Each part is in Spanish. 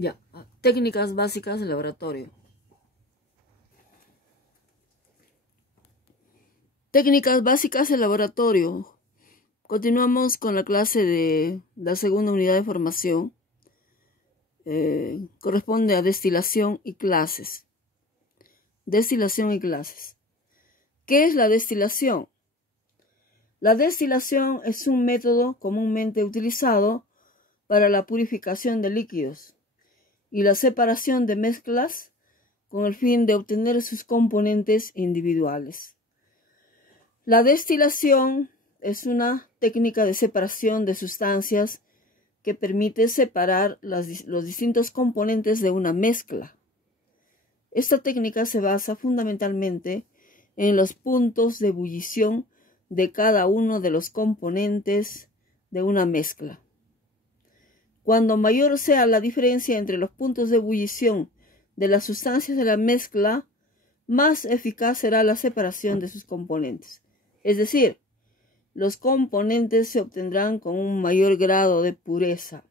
Ya, técnicas básicas de laboratorio. Técnicas básicas de laboratorio. Continuamos con la clase de la segunda unidad de formación. Corresponde a destilación y clases. Destilación y clases. ¿Qué es la destilación? La destilación es un método comúnmente utilizado para la purificación de líquidos y la separación de mezclas con el fin de obtener sus componentes individuales. La destilación es una técnica de separación de sustancias que permite separar los distintos componentes de una mezcla. Esta técnica se basa fundamentalmente en los puntos de ebullición de cada uno de los componentes de una mezcla. Cuando mayor sea la diferencia entre los puntos de ebullición de las sustancias de la mezcla, más eficaz será la separación de sus componentes. Es decir, los componentes se obtendrán con un mayor grado de pureza.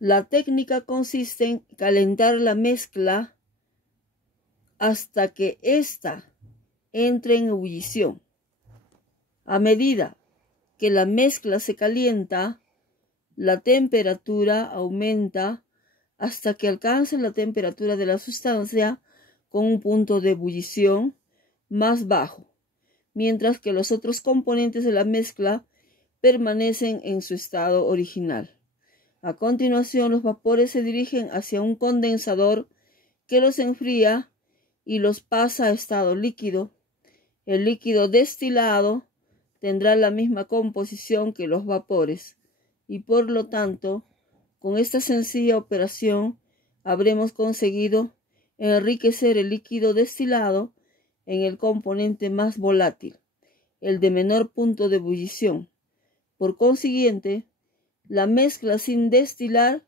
La técnica consiste en calentar la mezcla hasta que ésta entre en ebullición. A medida que la mezcla se calienta, la temperatura aumenta hasta que alcance la temperatura de la sustancia con un punto de ebullición más bajo, mientras que los otros componentes de la mezcla permanecen en su estado original. A continuación, los vapores se dirigen hacia un condensador que los enfría y los pasa a estado líquido. El líquido destilado tendrá la misma composición que los vapores y, por lo tanto, con esta sencilla operación habremos conseguido enriquecer el líquido destilado en el componente más volátil, el de menor punto de ebullición. Por consiguiente, la mezcla sin destilar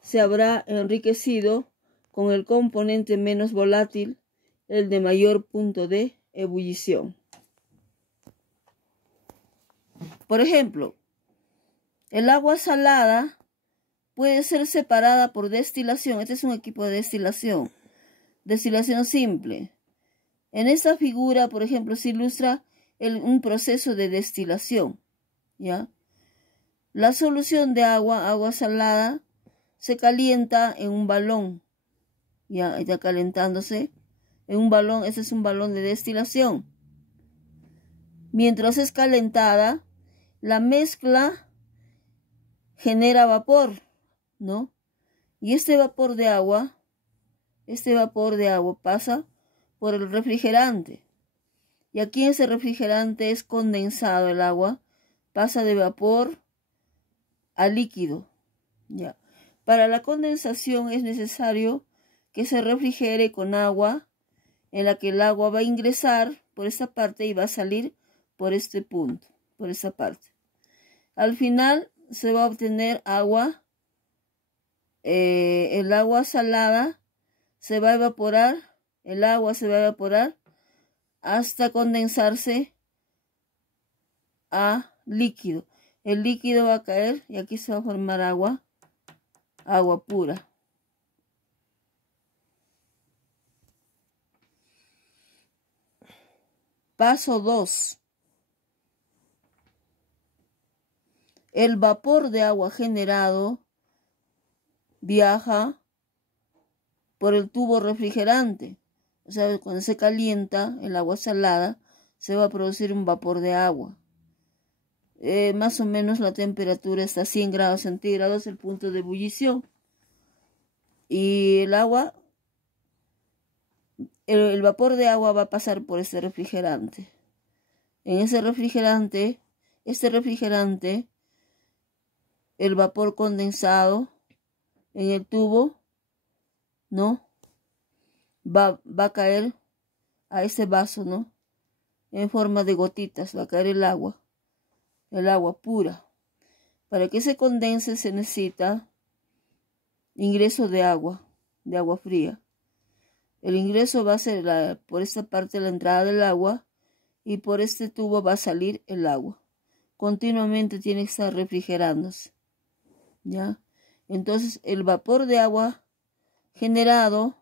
se habrá enriquecido con el componente menos volátil, el de mayor punto de ebullición. Por ejemplo, el agua salada puede ser separada por destilación. Este es un equipo de destilación. Destilación simple. En esta figura, por ejemplo, se ilustra un proceso de destilación, ¿ya? La solución de agua salada, se calienta en un balón, ya está calentándose en un balón. Ese es un balón de destilación. Mientras es calentada, la mezcla genera vapor, ¿no? Y este vapor de agua pasa por el refrigerante. Y aquí en ese refrigerante es condensado el agua, pasa de vapor a líquido, ¿ya? Para la condensación es necesario que se refrigere con agua, en la que el agua va a ingresar por esta parte y va a salir por este punto, por esta parte. Al final se va a obtener agua, el agua salada se va a evaporar, el agua se va a evaporar hasta condensarse a líquido. El líquido va a caer y aquí se va a formar agua pura. Paso 2. El vapor de agua generado viaja por el tubo refrigerante. O sea, cuando se calienta el agua salada, se va a producir un vapor de agua. Más o menos la temperatura está a 100 grados centígrados, el punto de ebullición. Y el agua, el vapor de agua va a pasar por este refrigerante. En ese refrigerante, el vapor condensado en el tubo, ¿no? Va a caer a ese vaso, ¿no? En forma de gotitas va a caer el agua pura. Para que se condense se necesita ingreso de agua fría. El ingreso va a ser por esta parte la entrada del agua y por este tubo va a salir el agua. Continuamente tiene que estar refrigerándose, ¿ya? Entonces el vapor de agua generado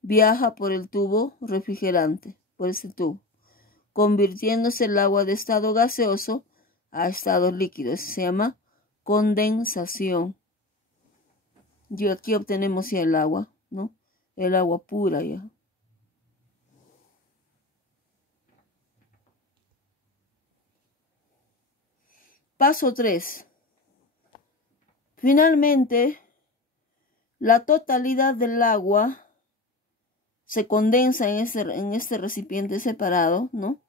viaja por el tubo refrigerante, por ese tubo, convirtiéndose el agua de estado gaseoso a estado líquido. Eso se llama condensación. Y aquí obtenemos ya el agua, ¿no? El agua pura ya. Paso 3. Finalmente, la totalidad del agua se condensa en este recipiente separado, ¿no?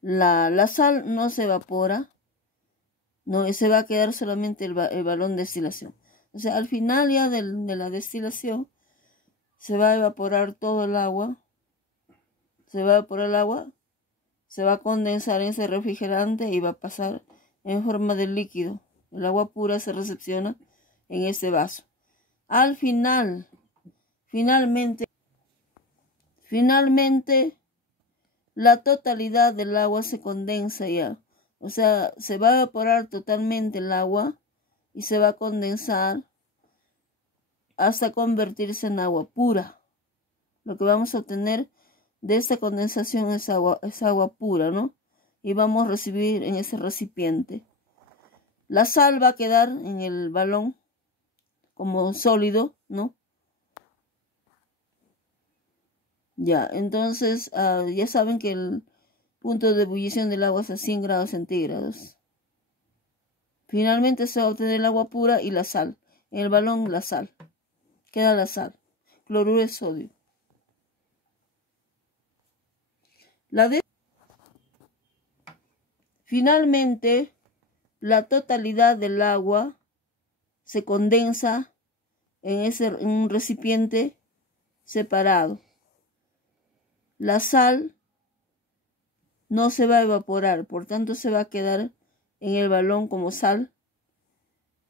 La sal no se evapora, no, se va a quedar solamente el balón de destilación. O sea, al final ya de la destilación se va a evaporar todo el agua, se va a condensar en ese refrigerante y va a pasar en forma de líquido. El agua pura se recepciona en este vaso. Al final, finalmente, la totalidad del agua se condensa ya. O sea, se va a evaporar totalmente el agua y se va a condensar hasta convertirse en agua pura. Lo que vamos a obtener de esta condensación es agua pura, ¿no? Y vamos a recibir en ese recipiente. La sal va a quedar en el balón como sólido, ¿no? Ya, entonces ya saben que el punto de ebullición del agua es a 100 grados centígrados. Finalmente se va a obtener el agua pura y la sal. En el balón la sal. Queda la sal. Cloruro de sodio. Finalmente, la totalidad del agua se condensa en un recipiente separado. La sal no se va a evaporar, por tanto se va a quedar en el balón como sal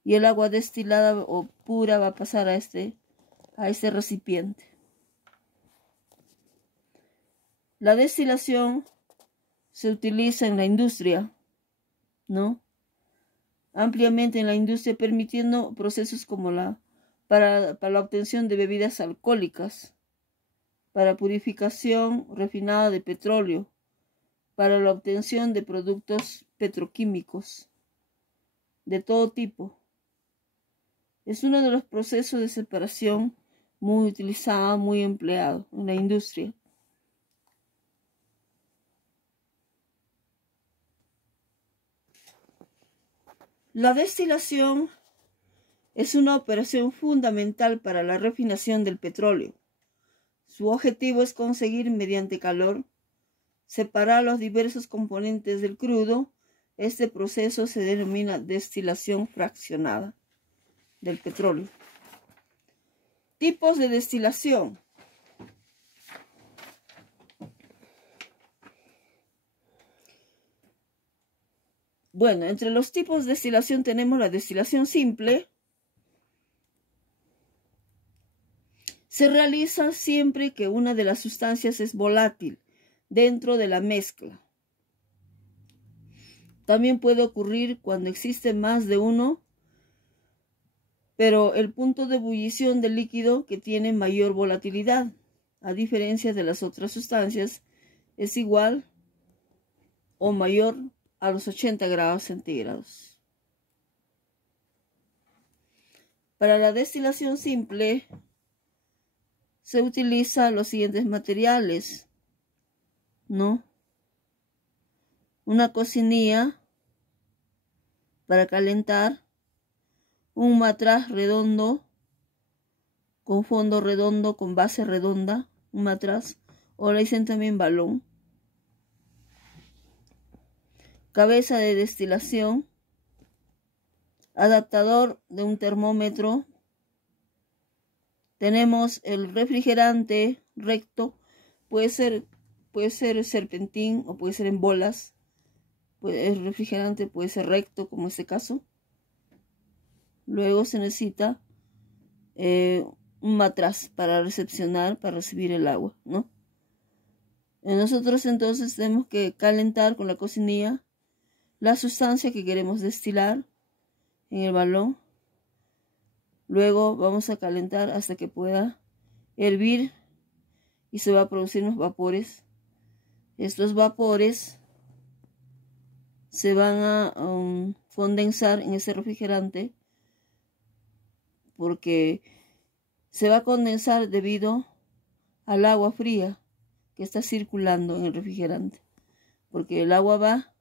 y el agua destilada o pura va a pasar a este recipiente. La destilación se utiliza en la industria, ¿no? Ampliamente en la industria, permitiendo procesos como para la obtención de bebidas alcohólicas, para purificación refinada de petróleo, para la obtención de productos petroquímicos de todo tipo. Es uno de los procesos de separación muy utilizado, muy empleado en la industria. La destilación es una operación fundamental para la refinación del petróleo. Su objetivo es conseguir, mediante calor, separar los diversos componentes del crudo. Este proceso se denomina destilación fraccionada del petróleo. Tipos de destilación. Bueno, entre los tipos de destilación tenemos la destilación simple. Se realiza siempre que una de las sustancias es volátil dentro de la mezcla. También puede ocurrir cuando existe más de uno, pero el punto de ebullición del líquido que tiene mayor volatilidad, a diferencia de las otras sustancias, es igual o mayor a los 80 grados centígrados. Para la destilación simple se utilizan los siguientes materiales, ¿no? Una cocinilla para calentar, un matraz redondo con fondo redondo, con base redonda, un matraz, o le dicen también balón. Cabeza de destilación, adaptador de un termómetro. Tenemos el refrigerante recto, puede ser serpentín o puede ser en bolas. El refrigerante puede ser recto, como en este caso. Luego se necesita un matraz para recepcionar, para recibir el agua, ¿no? Nosotros entonces tenemos que calentar con la cocinilla la sustancia que queremos destilar en el balón. Luego vamos a calentar hasta que pueda hervir y se va a producir unos vapores. Estos vapores se van a condensar en ese refrigerante porque se va a condensar debido al agua fría que está circulando en el refrigerante, porque el agua va a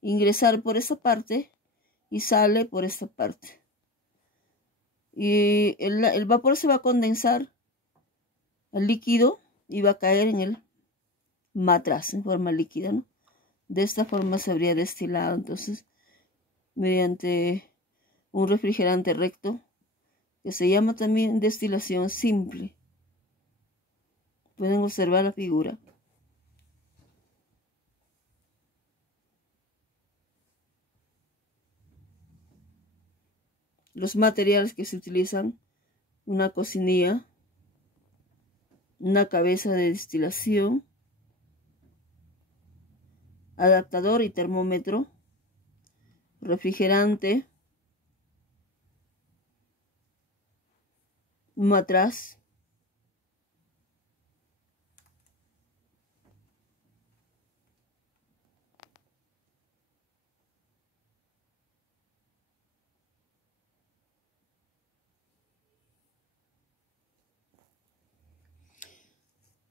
ingresar por esta parte y sale por esta parte. Y el vapor se va a condensar al líquido y va a caer en el matraz en forma líquida, ¿no? De esta forma se habría destilado, entonces, mediante un refrigerante recto, que se llama también destilación simple. Pueden observar la figura. Los materiales que se utilizan: una cocinilla, una cabeza de destilación, adaptador y termómetro, refrigerante, un matraz,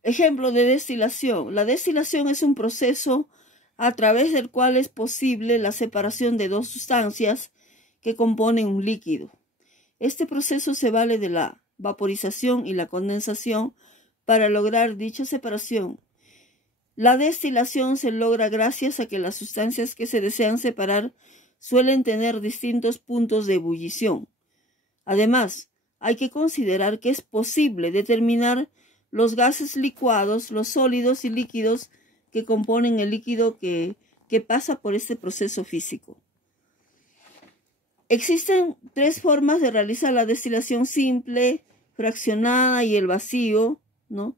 ejemplo de destilación. La destilación es un proceso a través del cual es posible la separación de dos sustancias que componen un líquido. Este proceso se vale de la vaporización y la condensación para lograr dicha separación. La destilación se logra gracias a que las sustancias que se desean separar suelen tener distintos puntos de ebullición. Además, hay que considerar que es posible determinar los gases licuados, los sólidos y líquidos que componen el líquido que pasa por este proceso físico. Existen tres formas de realizar la destilación: simple, fraccionada y el vacío, ¿no?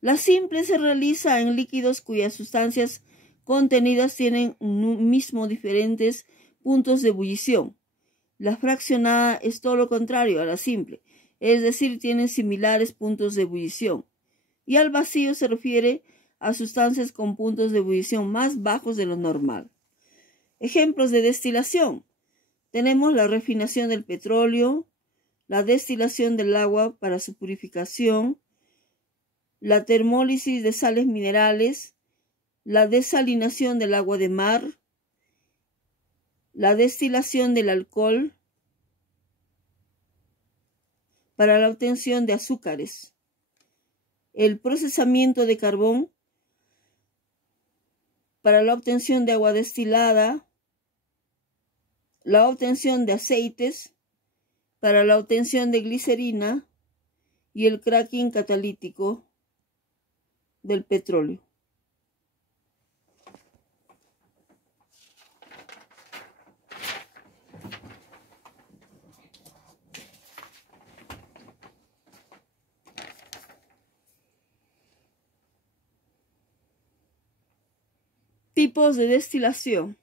La simple se realiza en líquidos cuyas sustancias contenidas tienen un mismo diferentes puntos de ebullición. La fraccionada es todo lo contrario a la simple, es decir, tienen similares puntos de ebullición. Y al vacío se refiere a sustancias con puntos de ebullición más bajos de lo normal. Ejemplos de destilación: tenemos la refinación del petróleo, la destilación del agua para su purificación, la termólisis de sales minerales, la desalinación del agua de mar, la destilación del alcohol para la obtención de azúcares, el procesamiento de carbón para la obtención de agua destilada, la obtención de aceites para la obtención de glicerina y el cracking catalítico del petróleo. Tipos de destilación.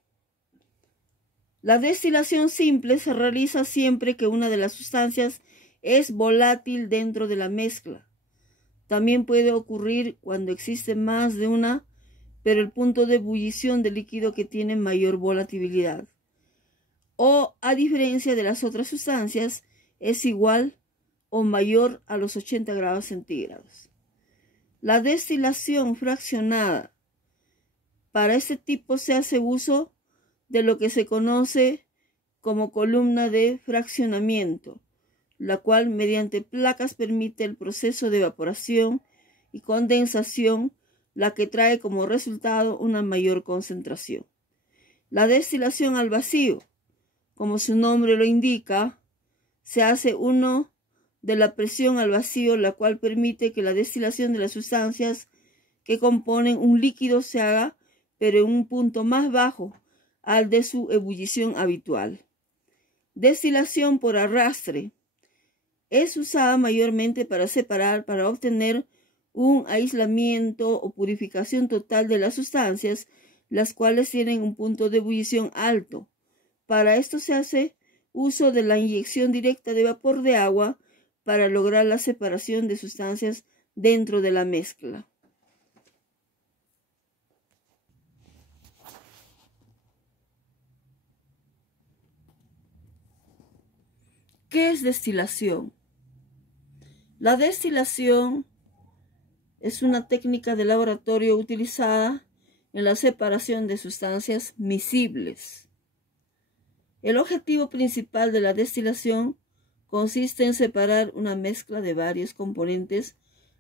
La destilación simple se realiza siempre que una de las sustancias es volátil dentro de la mezcla. También puede ocurrir cuando existe más de una, pero el punto de ebullición del líquido que tiene mayor volatilidad, o a diferencia de las otras sustancias, es igual o mayor a los 80 grados centígrados. La destilación fraccionada. Para este tipo se hace uso de lo que se conoce como columna de fraccionamiento, la cual mediante placas permite el proceso de evaporación y condensación, la que trae como resultado una mayor concentración. La destilación al vacío, como su nombre lo indica, se hace uno de la presión al vacío, la cual permite que la destilación de las sustancias que componen un líquido se haga, pero en un punto más bajo al de su ebullición habitual. Destilación por arrastre. Es usada mayormente para separar, para obtener un aislamiento o purificación total de las sustancias, las cuales tienen un punto de ebullición alto. Para esto se hace Uso de la inyección directa de vapor de agua para lograr la separación de sustancias dentro de la mezcla. ¿Qué es destilación? La destilación es una técnica de laboratorio utilizada en la separación de sustancias miscibles. El objetivo principal de la destilación consiste en separar una mezcla de varios componentes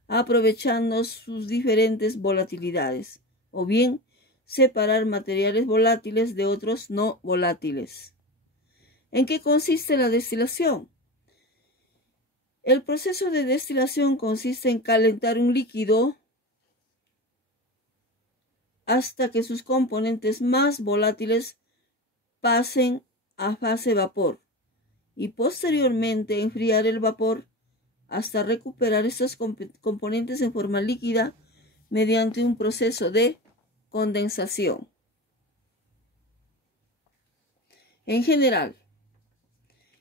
aprovechando sus diferentes volatilidades, o bien separar materiales volátiles de otros no volátiles. ¿En qué consiste la destilación? El proceso de destilación consiste en calentar un líquido hasta que sus componentes más volátiles pasen a fase vapor y posteriormente enfriar el vapor hasta recuperar estos componentes en forma líquida mediante un proceso de condensación. En general,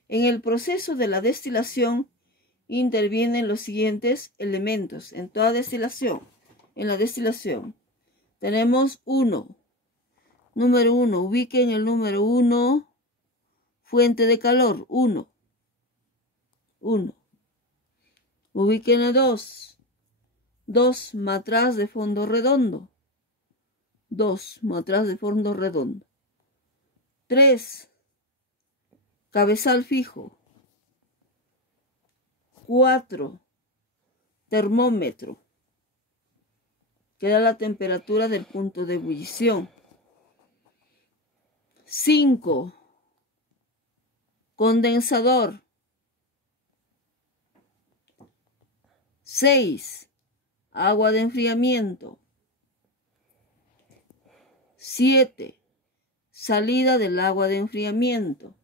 en el proceso de la destilación intervienen los siguientes elementos. En toda destilación, en la destilación, tenemos número 1, ubiquen el número 1, fuente de calor, 1. Ubiquen el 2, matraz de fondo redondo, 2, matraz de fondo redondo. 3, cabezal fijo. 4, termómetro, que da la temperatura del punto de ebullición. 5, condensador. 6, agua de enfriamiento. 7, salida del agua de enfriamiento.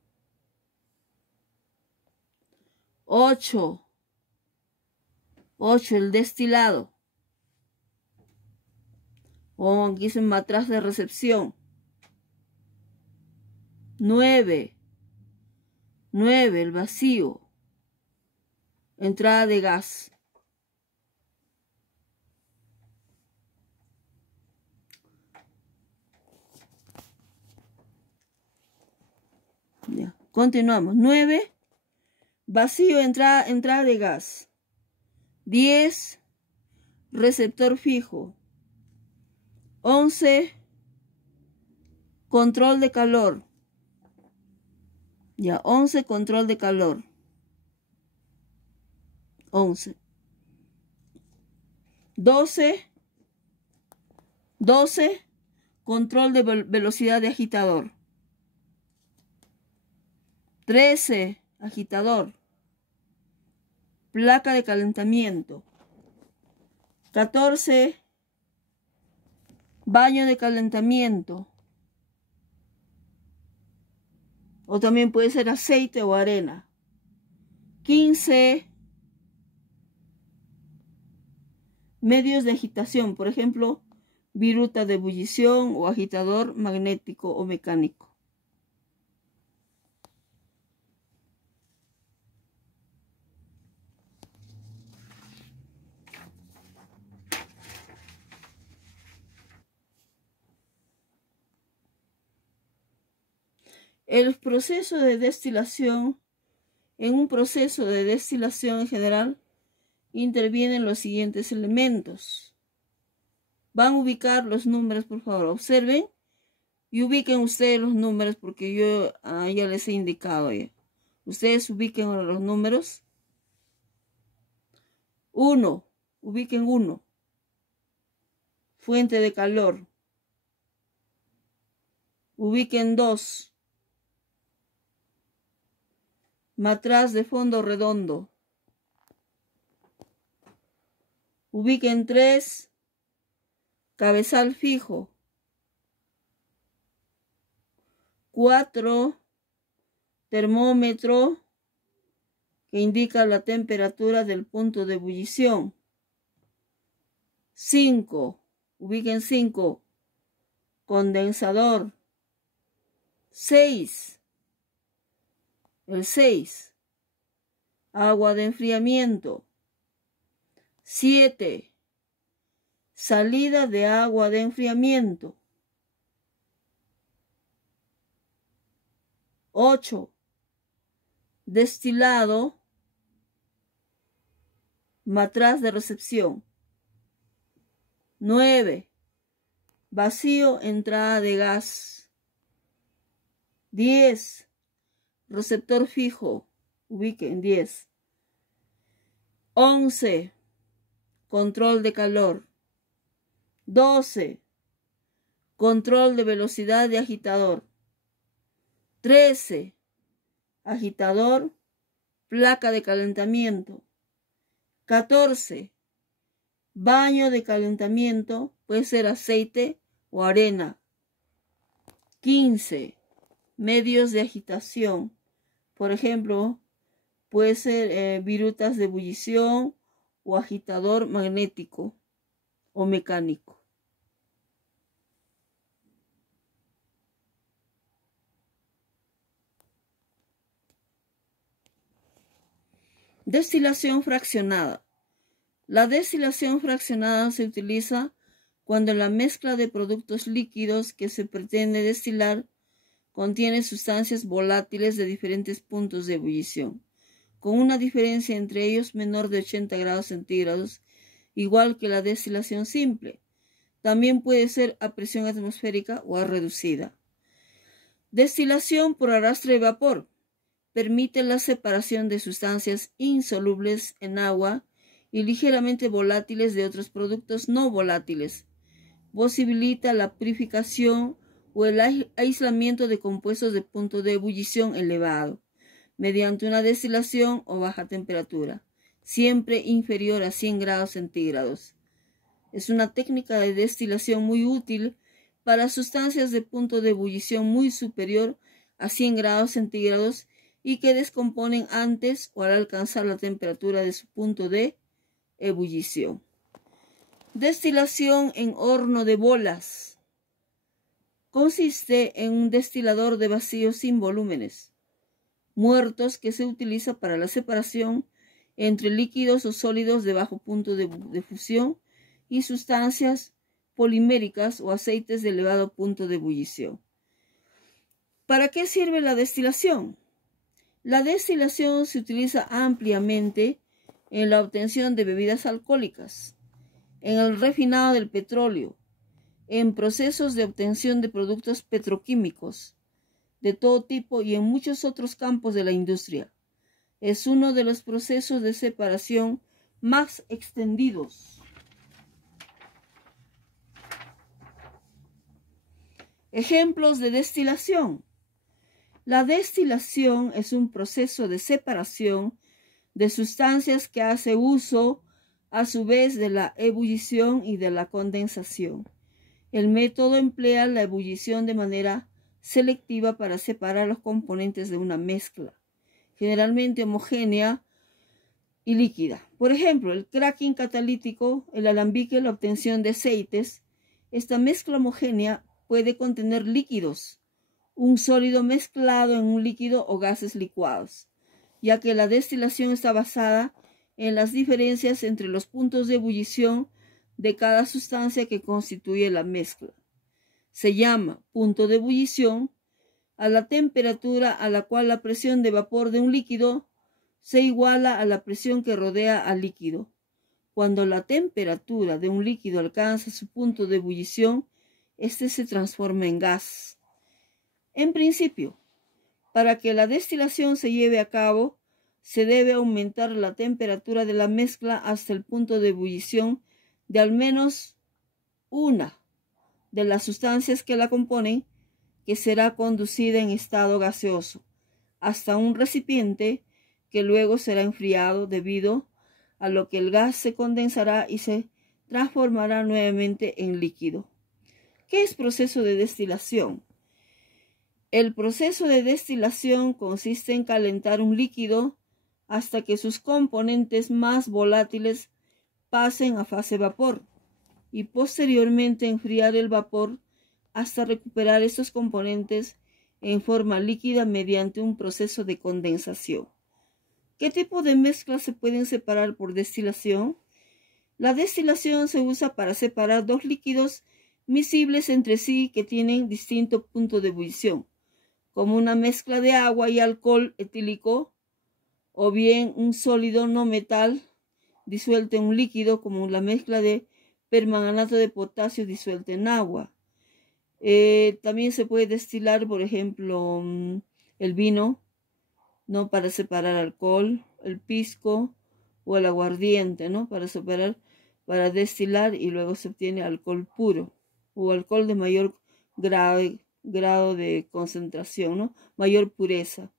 8, el destilado. O aquí es un matraz de recepción. 9, el vacío. Entrada de gas. Ya, continuamos. 9, vacío, entrada de gas. 10, receptor fijo. 11, control de calor. Ya, 11, control de calor. 11. 12, control de velocidad de agitador. 13, agitador. Placa de calentamiento. 14, baño de calentamiento. O también puede ser aceite o arena. 15, medios de agitación, por ejemplo, viruta de ebullición o agitador magnético o mecánico. El proceso de destilación, en un proceso de destilación en general, intervienen los siguientes elementos. Van a ubicar los números, por favor, observen y ubiquen ustedes los números porque yo ya les he indicado ya. Ustedes ubiquen ahora los números. 1, ubiquen 1. Fuente de calor. Ubiquen 2. Matraz de fondo redondo. Ubiquen 3. Cabezal fijo. 4. Termómetro que indica la temperatura del punto de ebullición. 5. Ubiquen 5. Condensador. 6. El 6. Agua de enfriamiento. 7. Salida de agua de enfriamiento. 8. Destilado. Matraz de recepción. 9. Vacío, entrada de gas. 10. Receptor fijo. Ubiquen 10. 11. Control de calor. 12. Control de velocidad de agitador. 13. Agitador, placa de calentamiento. 14. Baño de calentamiento, puede ser aceite o arena. 15. Medios de agitación. Por ejemplo, puede ser virutas de ebullición o agitador magnético o mecánico. Destilación fraccionada. La destilación fraccionada se utiliza cuando la mezcla de productos líquidos que se pretende destilar contiene sustancias volátiles de diferentes puntos de ebullición, con una diferencia entre ellos menor de 80 grados centígrados, igual que la destilación simple. También puede ser a presión atmosférica o a reducida. Destilación por arrastre de vapor. Permite la separación de sustancias insolubles en agua y ligeramente volátiles de otros productos no volátiles. Posibilita la purificación o el aislamiento de compuestos de punto de ebullición elevado, mediante una destilación o baja temperatura, siempre inferior a 100 grados centígrados. Es una técnica de destilación muy útil para sustancias de punto de ebullición muy superior a 100 grados centígrados y que descomponen antes o al alcanzar la temperatura de su punto de ebullición. Destilación en horno de bolas. Consiste en un destilador de vacío sin volúmenes muertos que se utiliza para la separación entre líquidos o sólidos de bajo punto de fusión y sustancias poliméricas o aceites de elevado punto de ebullición. ¿Para qué sirve la destilación? La destilación se utiliza ampliamente en la obtención de bebidas alcohólicas, en el refinado del petróleo, en procesos de obtención de productos petroquímicos de todo tipo y en muchos otros campos de la industria. Es uno de los procesos de separación más extendidos. Ejemplos de destilación. La destilación es un proceso de separación de sustancias que hace uso a su vez de la ebullición y de la condensación. El método emplea la ebullición de manera selectiva para separar los componentes de una mezcla, generalmente homogénea y líquida. Por ejemplo, el cracking catalítico, el alambique, la obtención de aceites. Esta mezcla homogénea puede contener líquidos, un sólido mezclado en un líquido o gases licuados, ya que la destilación está basada en las diferencias entre los puntos de ebullición de cada sustancia que constituye la mezcla. Se llama punto de ebullición a la temperatura a la cual la presión de vapor de un líquido se iguala a la presión que rodea al líquido. Cuando la temperatura de un líquido alcanza su punto de ebullición, este se transforma en gas. En principio, para que la destilación se lleve a cabo, se debe aumentar la temperatura de la mezcla hasta el punto de ebullición de al menos una de las sustancias que la componen, que será conducida en estado gaseoso hasta un recipiente que luego será enfriado, debido a lo que el gas se condensará y se transformará nuevamente en líquido. ¿Qué es proceso de destilación? El proceso de destilación consiste en calentar un líquido hasta que sus componentes más volátiles pasen a fase vapor y posteriormente enfriar el vapor hasta recuperar estos componentes en forma líquida mediante un proceso de condensación. ¿Qué tipo de mezclas se pueden separar por destilación? La destilación se usa para separar dos líquidos miscibles entre sí que tienen distinto punto de ebullición, como una mezcla de agua y alcohol etílico, o bien un sólido no metal disuelto en un líquido, como la mezcla de permanganato de potasio disuelto en agua. También se puede destilar, por ejemplo, el vino, ¿no? Para separar alcohol, el pisco o el aguardiente, ¿no? Para destilar, y luego se obtiene alcohol puro o alcohol de mayor grado de concentración, ¿no? Mayor pureza.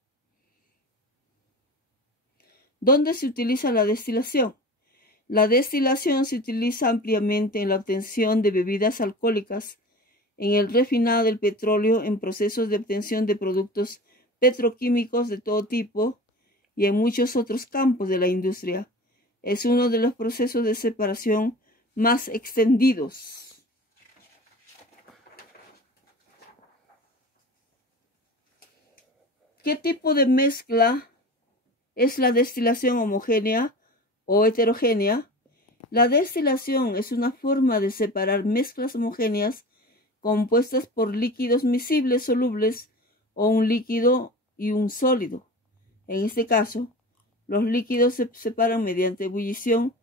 ¿Dónde se utiliza la destilación? La destilación se utiliza ampliamente en la obtención de bebidas alcohólicas, en el refinado del petróleo, en procesos de obtención de productos petroquímicos de todo tipo y en muchos otros campos de la industria. Es uno de los procesos de separación más extendidos. ¿Qué tipo de mezcla es la destilación homogénea o heterogénea? La destilación es una forma de separar mezclas homogéneas compuestas por líquidos miscibles solubles o un líquido y un sólido. En este caso, los líquidos se separan mediante ebullición.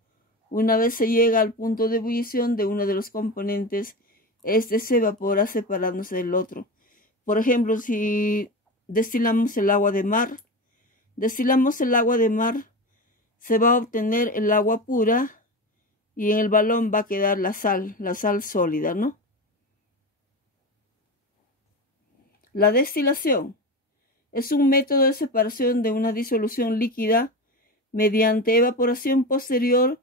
Una vez se llega al punto de ebullición de uno de los componentes, este se evapora separándose del otro. Por ejemplo, si destilamos el agua de mar, se va a obtener el agua pura y en el balón va a quedar la sal sólida, ¿no? La destilación es un método de separación de una disolución líquida mediante evaporación posterior,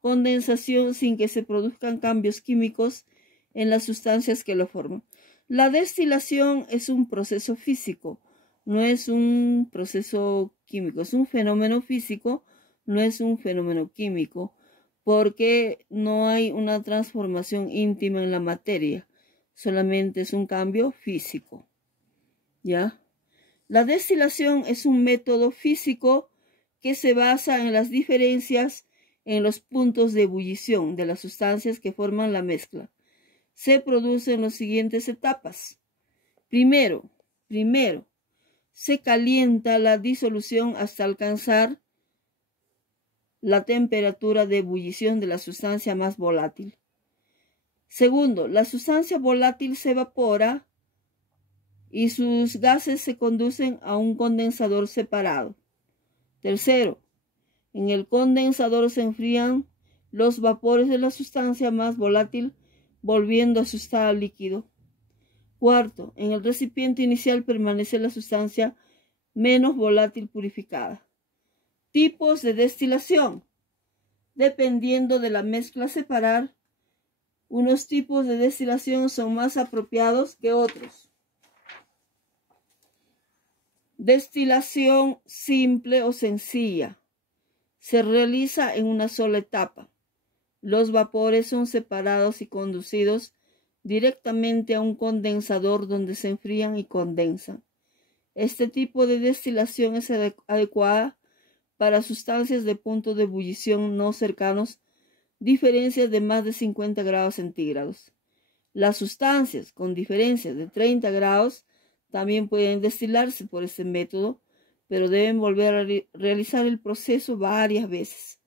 condensación sin que se produzcan cambios químicos en las sustancias que lo forman. La destilación es un proceso físico, no es un proceso químico, es un fenómeno físico, no es un fenómeno químico, porque no hay una transformación íntima en la materia, solamente es un cambio físico. ¿Ya? La destilación es un método físico que se basa en las diferencias en los puntos de ebullición de las sustancias que forman la mezcla. Se producen las siguientes etapas. Primero, se calienta la disolución hasta alcanzar la temperatura de ebullición de la sustancia más volátil. Segundo, la sustancia volátil se evapora y sus gases se conducen a un condensador separado. Tercero, en el condensador se enfrían los vapores de la sustancia más volátil, volviendo a su estado líquido. Cuarto, en el recipiente inicial permanece la sustancia menos volátil purificada. Tipos de destilación. Dependiendo de la mezcla a separar, unos tipos de destilación son más apropiados que otros. Destilación simple o sencilla. Se realiza en una sola etapa. Los vapores son separados y conducidos directamente a un condensador donde se enfrían y condensan. Este tipo de destilación es adecuada para sustancias de punto de ebullición no cercanos, diferencias de más de 50 grados centígrados. Las sustancias con diferencias de 30 grados también pueden destilarse por este método, pero deben volver a realizar el proceso varias veces.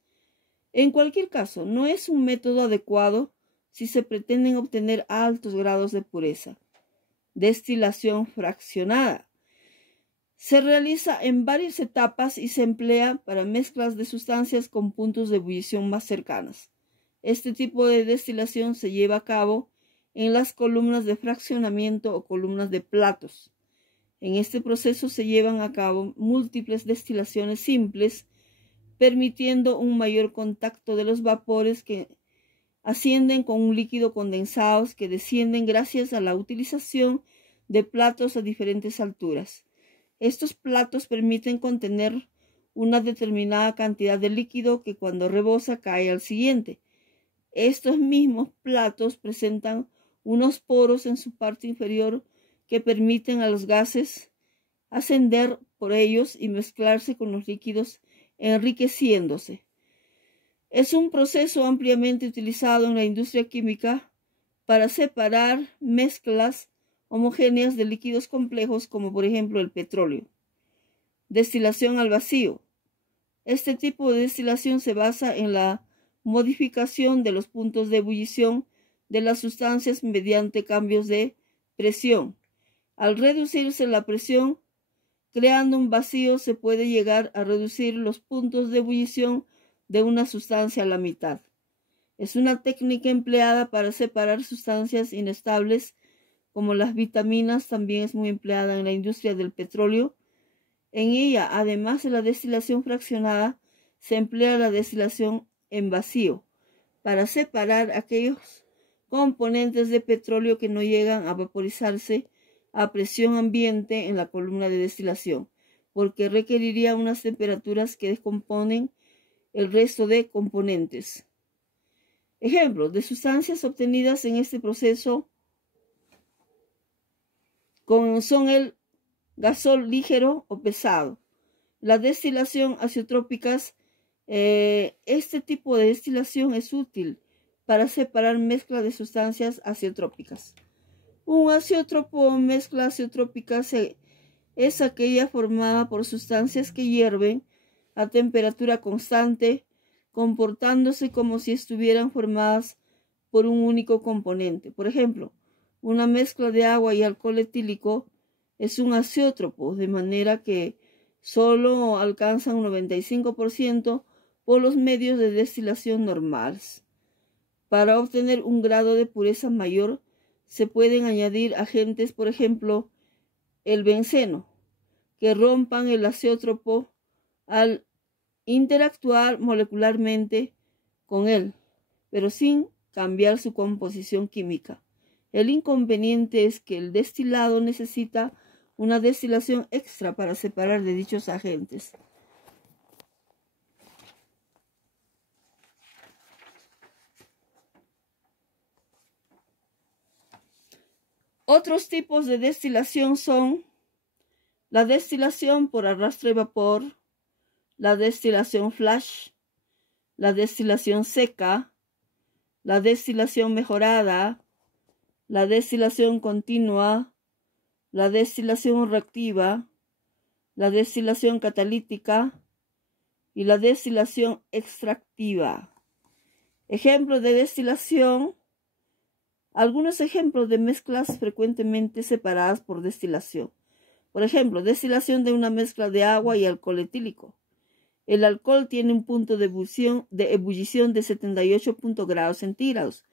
En cualquier caso, no es un método adecuado si se pretenden obtener altos grados de pureza. Destilación fraccionada. Se realiza en varias etapas y se emplea para mezclas de sustancias con puntos de ebullición más cercanas. Este tipo de destilación se lleva a cabo en las columnas de fraccionamiento o columnas de platos. En este proceso se llevan a cabo múltiples destilaciones simples, permitiendo un mayor contacto de los vapores que ascienden con un líquido condensados que descienden gracias a la utilización de platos a diferentes alturas. Estos platos permiten contener una determinada cantidad de líquido que cuando rebosa cae al siguiente. Estos mismos platos presentan unos poros en su parte inferior que permiten a los gases ascender por ellos y mezclarse con los líquidos, enriqueciéndose. Es un proceso ampliamente utilizado en la industria química para separar mezclas homogéneas de líquidos complejos, como por ejemplo el petróleo. Destilación al vacío. Este tipo de destilación se basa en la modificación de los puntos de ebullición de las sustancias mediante cambios de presión. Al reducirse la presión, creando un vacío, se puede llegar a reducir los puntos de ebullición de una sustancia a la mitad. Es una técnica empleada para separar sustancias inestables como las vitaminas. También es muy empleada en la industria del petróleo. En ella, además de la destilación fraccionada, se emplea la destilación en vacío para separar aquellos componentes de petróleo que no llegan a vaporizarse a presión ambiente en la columna de destilación, porque requeriría unas temperaturas que descomponen el resto de componentes. Ejemplos de sustancias obtenidas en este proceso son el gasol ligero o pesado, la destilación azeotrópicas. Este tipo de destilación es útil para separar mezcla de sustancias azeotrópicas. Un azeótropo o mezcla azeotrópica es aquella formada por sustancias que hierven a temperatura constante, comportándose como si estuvieran formadas por un único componente. Por ejemplo, una mezcla de agua y alcohol etílico es un azeótropo, de manera que solo alcanzan un 95% por los medios de destilación normales. Para obtener un grado de pureza mayor, se pueden añadir agentes, por ejemplo, el benceno, que rompan el azeótropo al interactuar molecularmente con él, pero sin cambiar su composición química. El inconveniente es que el destilado necesita una destilación extra para separar de dichos agentes. Otros tipos de destilación son la destilación por arrastre de vapor, la destilación flash, la destilación seca, la destilación mejorada, la destilación continua, la destilación reactiva, la destilación catalítica y la destilación extractiva. Ejemplos de destilación. Algunos ejemplos de mezclas frecuentemente separadas por destilación. Por ejemplo, destilación de una mezcla de agua y alcohol etílico. El alcohol tiene un punto de ebullición de 78 grados centígrados,